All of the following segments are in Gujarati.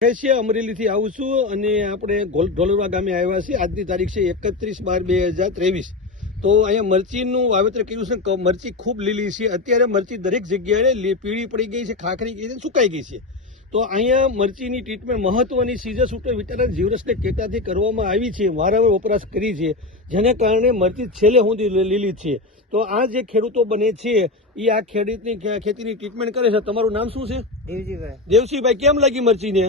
છે અમરેલીથી આવું છું અને આપણે ઢોલરવા ગામે આવ્યા છીએ. આજની તારીખ છે એકત્રીસ બાર બે હજાર ત્રેવીસ. તો અહીંયા મરચીનું વાવેતર કર્યું છે મરચી ખૂબ લીલી છે. અત્યારે મરચી દરેક જગ્યાએ પીળી પડી ગઈ છે ખાખરી ગઈ છે સુકાઈ ગઈ છે. તો અહીંયા મરચીની ટ્રીટમેન્ટ મહત્વની સીઝર સૂટર વિટામિન જીવરસને કેટાથી કરવામાં આવી છે. વારંવાર વપરાશ કરી છે. જેને કારણે મરચી છેલ્લે સુધી લીલી છે. તો આ જે ખેડૂતો બને છે એ આ ખેડૂતની ખેતીની ટ્રીટમેન્ટ કરે છે. તમારું નામ શું છે? દેવજીભાઈ. દેવસીભાઈ કેમ લાગી મરચીને?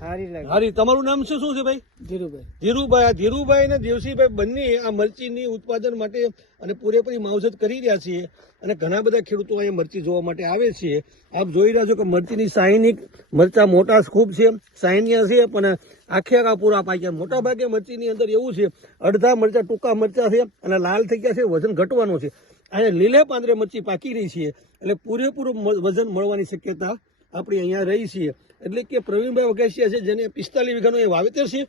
હારી તમારું નામ શું શું છે ભાઈ? ધીરુભાઈ. ધીરુભાઈ. આ ધીરુભાઈ અને દેવસીભાઈ બંને આ મરચીની ઉત્પાદન માટે અને પૂરેપૂરી માવજત કરી રહ્યા છીએ અને ઘણા બધા ખેડૂતો અહીંયા મરચી જોવા માટે આવે છે. આપ જોઈ રહ્યા છો કે મરચીની સાયનિક મરચા મોટા ખૂબ છે સાયનિયા છે પણ આખે આખા પૂરા પાક્યા મોટા ભાગે મરચીની અંદર એવું છે અડધા મરચા ટૂંકા મરચા છે અને લાલ થઈ ગયા છે વજન ઘટવાનું છે. અને લીલે પાંદરે મરચી પાકી રહી છે એટલે પૂરેપૂરું વજન મળવાની શક્યતા આપણી અહીંયા રહી છીએ એટલે કે પ્રવીણભાઈ વઘેસિયા છે, જેને પિસ્તાલીસ વીઘાનું એ વાવેતર છે.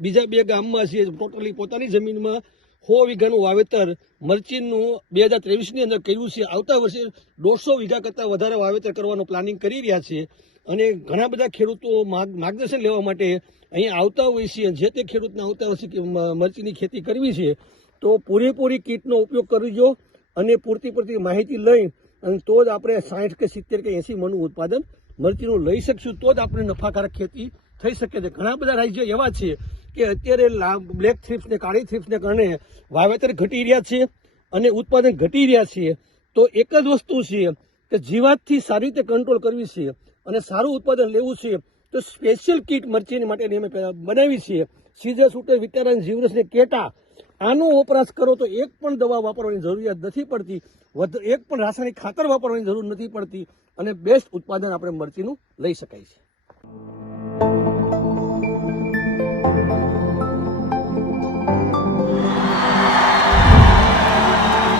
બીજા બે ગામમાં છે, ટોટલી પોતાની જમીનમાં સો વીઘાનું વાવેતર. મરચીનું બે હજાર ત્રેવીસની અંદર કર્યું છે. આવતા વર્ષે દોઢસો વીઘા કરતાં વધારે વાવેતર કરવાનું પ્લાનિંગ કરી રહ્યા છે. અને ઘણા બધા ખેડૂતો માર્ગ- માર્ગદર્શન લેવા માટે અહીં આવતા હોય છે. જે તે ખેડૂતને આવતા વર્ષે મરચીની ખેતી કરવી છે, તો પૂરેપૂરી કીટનો ઉપયોગ કરજો અને પૂરતી પૂરતી માહિતી લઈ અને તો જ આપણે સાઠ કે સિત્તેર કે એંસી મણનું ઉત્પાદન મરચીનું લઈ શકશું તો જ આપણે નફાકારક ખેતી થઈ શકે છે. ઘણા બધા રાજ્યો એવા છે કે અત્યારે બ્લેક થ્રીપ્સને કાળી થ્રીપ્સને કારણે વાવેતર ઘટી રહ્યા છે અને ઉત્પાદન ઘટી રહ્યા છે. તો એક જ વસ્તુ છે કે જીવાતથી સારી રીતે કંટ્રોલ કરવી છે અને સારું ઉત્પાદન લેવું છે. તો સ્પેશિયલ કીટ મરચીની માટેની અમે બનાવી છે. સીઝર સુટે વિટામિન જીવરસને કેટા આનો વપરાશ કરો તો એક પણ દવા વાપરવાની જરૂરિયાત નથી પડતી. એક પણ રાસાયણિક ખાતર વાપરવાની જરૂર નથી પડતી. અને બેસ્ટ ઉત્પાદન આપણે મરચીનું લઈ શકાય છે.